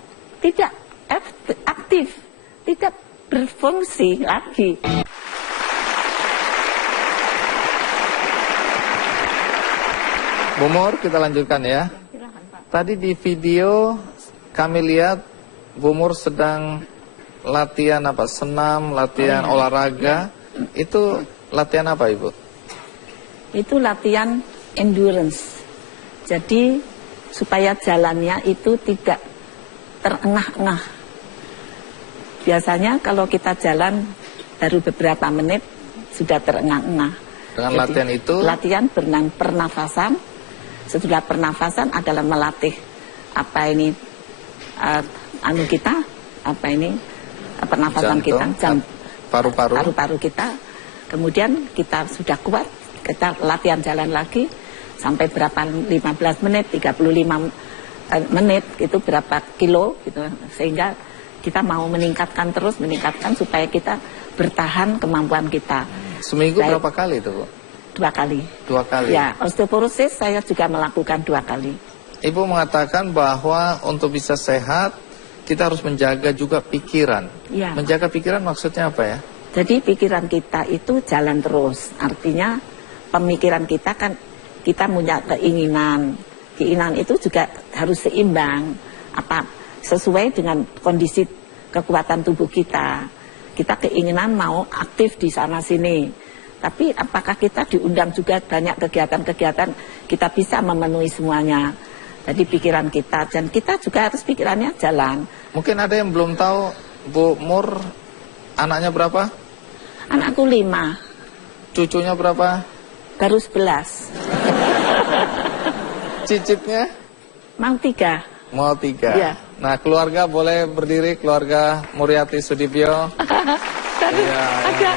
aktif, tidak berfungsi lagi. Bu Mur, kita lanjutkan ya. Tadi di video kami lihat Bu Mur sedang latihan apa? Senam, latihan olahraga. Itu latihan apa, Ibu? Itu latihan endurance. Jadi supaya jalannya itu tidak terengah-engah. Biasanya kalau kita jalan baru beberapa menit sudah terengah-engah. Dengan jadi, latihan itu? Latihan pernafasan. Setelah pernafasan adalah melatih apa ini pernafasan kita, paru-paru kita. Kemudian kita sudah kuat, kita latihan jalan lagi sampai berapa 15 menit, 35 menit itu berapa kilo gitu, sehingga kita mau meningkatkan supaya kita bertahan kemampuan kita. Seminggu berapa kali itu, Bu? 2 kali. 2 kali. Ya, osteoporosis saya juga melakukan 2 kali. Ibu mengatakan bahwa untuk bisa sehat kita harus menjaga juga pikiran. Ya. Menjaga pikiran maksudnya apa ya? Jadi pikiran kita itu jalan terus. Artinya pemikiran kita kan kita punya keinginan. Keinginan itu juga harus seimbang. Sesuai dengan kondisi kekuatan tubuh kita. Kita keinginan mau aktif di sana sini. Tapi apakah kita diundang juga banyak kegiatan-kegiatan kita bisa memenuhi semuanya. Jadi pikiran kita dan kita juga harus pikirannya jalan. Mungkin ada yang belum tahu Bu Mur anaknya berapa? Anakku 5. Cucunya berapa? Baru 11. Cicitnya? Mau 3. Mau 3. Ya. Nah, keluarga boleh berdiri, keluarga Muriati Sudibyo. Iya, ada.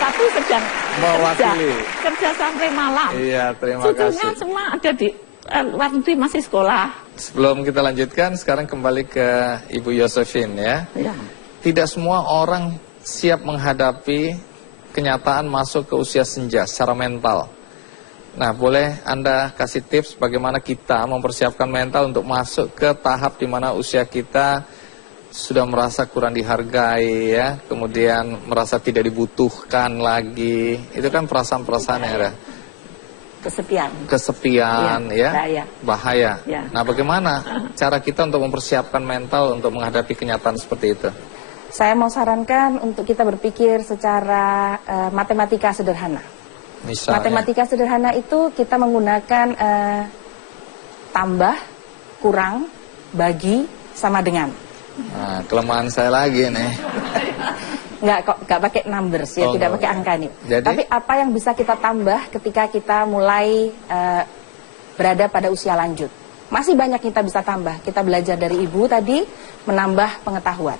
Satu sedang mewakili kerja sampai malam. Iya, terima Cucunya kasih. semua ada di waktu masih sekolah. Sebelum kita lanjutkan, sekarang kembali ke Ibu Josephine ya. Ya. Tidak semua orang siap menghadapi kenyataan masuk ke usia senja secara mental. Nah, boleh Anda kasih tips bagaimana kita mempersiapkan mental untuk masuk ke tahap di mana usia kita sudah merasa kurang dihargai, ya, kemudian merasa tidak dibutuhkan lagi. Itu kan perasaan-perasaan yang ada. Kesepian, ya, bahaya. Ya. Nah, bagaimana cara kita untuk mempersiapkan mental untuk menghadapi kenyataan seperti itu? Saya mau sarankan untuk kita berpikir secara matematika sederhana. Misalnya, matematika sederhana itu kita menggunakan tambah, kurang, bagi, sama dengan. nah, kelemahan saya lagi nih. Nggak pakai numbers ya, tidak pakai angka nih. Jadi? Tapi apa yang bisa kita tambah ketika kita mulai berada pada usia lanjut? Masih banyak kita bisa tambah. Kita belajar dari ibu tadi, menambah pengetahuan.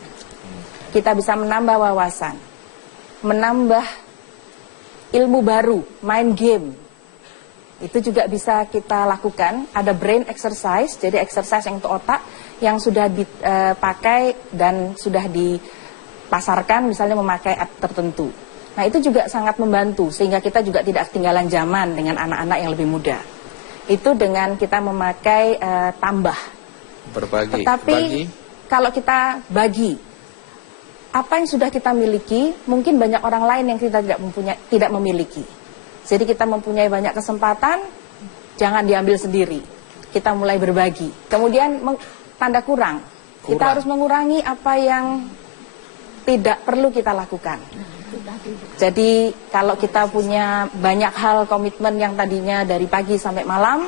Kita bisa menambah wawasan, menambah ilmu baru, main game. Itu juga bisa kita lakukan. Ada brain exercise, jadi exercise yang untuk otak yang sudah dipakai dan sudah dipasarkan, misalnya memakai app tertentu. Nah, itu juga sangat membantu sehingga kita juga tidak ketinggalan zaman dengan anak-anak yang lebih muda. Itu dengan kita memakai tambah. Berbagi. Tetapi kalau kita bagi apa yang sudah kita miliki, mungkin banyak orang lain yang kita tidak memiliki. Jadi kita mempunyai banyak kesempatan, jangan diambil sendiri. Kita mulai berbagi. Kemudian tanda kurang. Kita harus mengurangi apa yang tidak perlu kita lakukan. Jadi kalau kita punya banyak hal komitmen yang tadinya dari pagi sampai malam,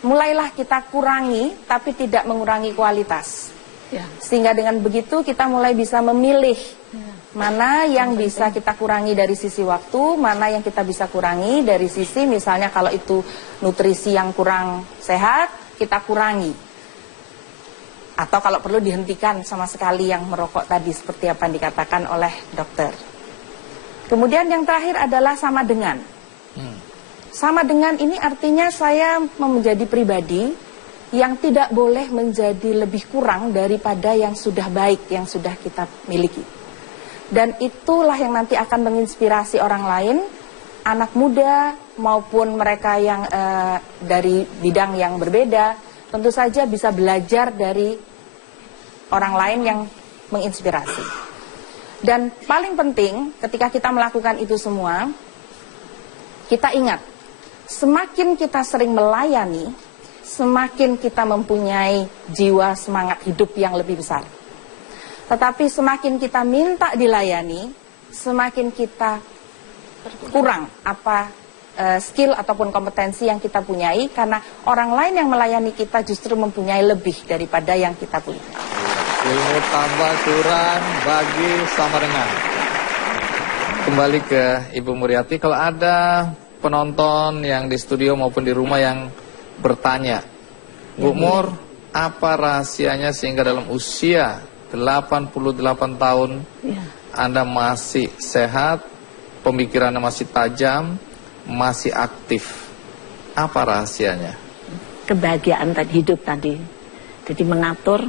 mulailah kita kurangi, tapi tidak mengurangi kualitas. Sehingga dengan begitu kita mulai bisa memilih mana yang bisa kita kurangi dari sisi waktu, mana yang kita bisa kurangi dari sisi misalnya kalau itu nutrisi yang kurang sehat, kita kurangi. Atau kalau perlu dihentikan sama sekali yang merokok tadi seperti apa yang dikatakan oleh dokter. Kemudian yang terakhir adalah sama dengan. Sama dengan ini artinya saya menjadi pribadi yang tidak boleh menjadi lebih kurang daripada yang sudah baik, yang sudah kita miliki. Dan itulah yang nanti akan menginspirasi orang lain, anak muda maupun mereka yang dari bidang yang berbeda, tentu saja bisa belajar dari orang lain yang menginspirasi. Dan paling penting ketika kita melakukan itu semua, kita ingat, semakin kita sering melayani, semakin kita mempunyai jiwa semangat hidup yang lebih besar. Tetapi semakin kita minta dilayani, semakin kita kurang apa skill ataupun kompetensi yang kita punyai, karena orang lain yang melayani kita justru mempunyai lebih daripada yang kita punya. Ilmu tambah kurang, bagi sama dengan. Kembali ke Ibu Muriati, kalau ada penonton yang di studio maupun di rumah yang bertanya, Bu Mur, apa rahasianya sehingga dalam usia 88 tahun Anda masih sehat, pemikirannya masih tajam, masih aktif? Apa rahasianya? Kebahagiaan hidup tadi. Jadi mengatur,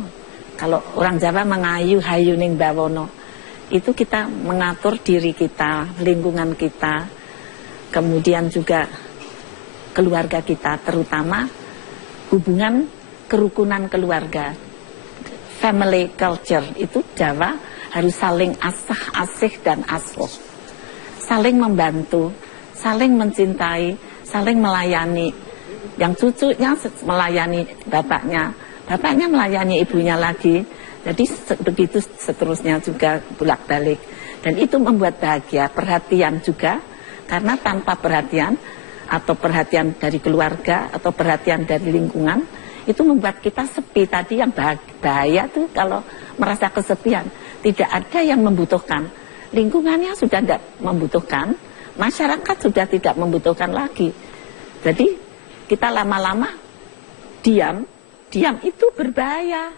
kalau orang Jawa mengayu hayu ning bawono, itu kita mengatur diri kita, lingkungan kita, kemudian juga keluarga kita, terutama hubungan kerukunan keluarga. Family culture itu Jawa harus saling asih dan asuh, saling membantu, saling mencintai, saling melayani. Yang cucunya melayani bapaknya, bapaknya melayani ibunya lagi. Jadi begitu seterusnya juga bolak-balik. Dan itu membuat bahagia, perhatian juga, karena tanpa perhatian atau perhatian dari keluarga atau perhatian dari lingkungan, itu membuat kita sepi tadi. Yang bahaya tuh kalau merasa kesepian, tidak ada yang membutuhkan, lingkungannya sudah tidak membutuhkan, masyarakat sudah tidak membutuhkan lagi. Jadi kita lama-lama diam itu berbahaya.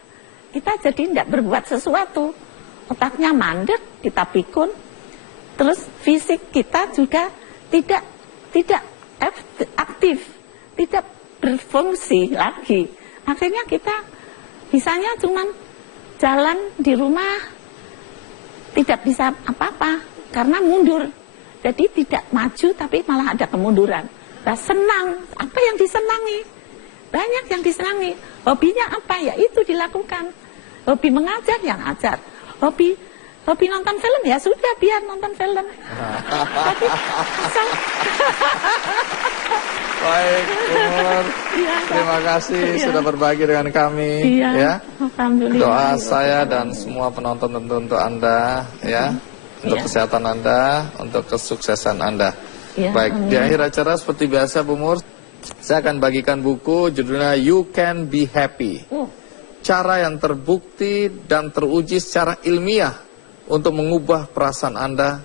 Kita jadi tidak berbuat sesuatu, otaknya mandek, kita pikun, terus fisik kita juga tidak aktif, tidak berfungsi lagi. Akhirnya kita bisanya cuman jalan di rumah, tidak bisa apa-apa karena mundur. Jadi tidak maju tapi malah ada kemunduran. Nah, senang, apa yang disenangi? Banyak yang disenangi. Hobinya apa? Ya itu dilakukan. Hobi mengajar, yang ajar. Hobi nonton film, ya sudah biar nonton film. Tapi asal... Baik, Umur. Iya, Terima kasih sudah berbagi dengan kami. Iya, Ya. alhamdulillah. Doa saya dan semua penonton tentu untuk Anda, ya, untuk Iya. kesehatan Anda, untuk kesuksesan Anda. Iya, Baik, amin. di akhir acara seperti biasa, Bu Mur, saya akan bagikan buku judulnya You Can Be Happy. Cara yang terbukti dan teruji secara ilmiah untuk mengubah perasaan Anda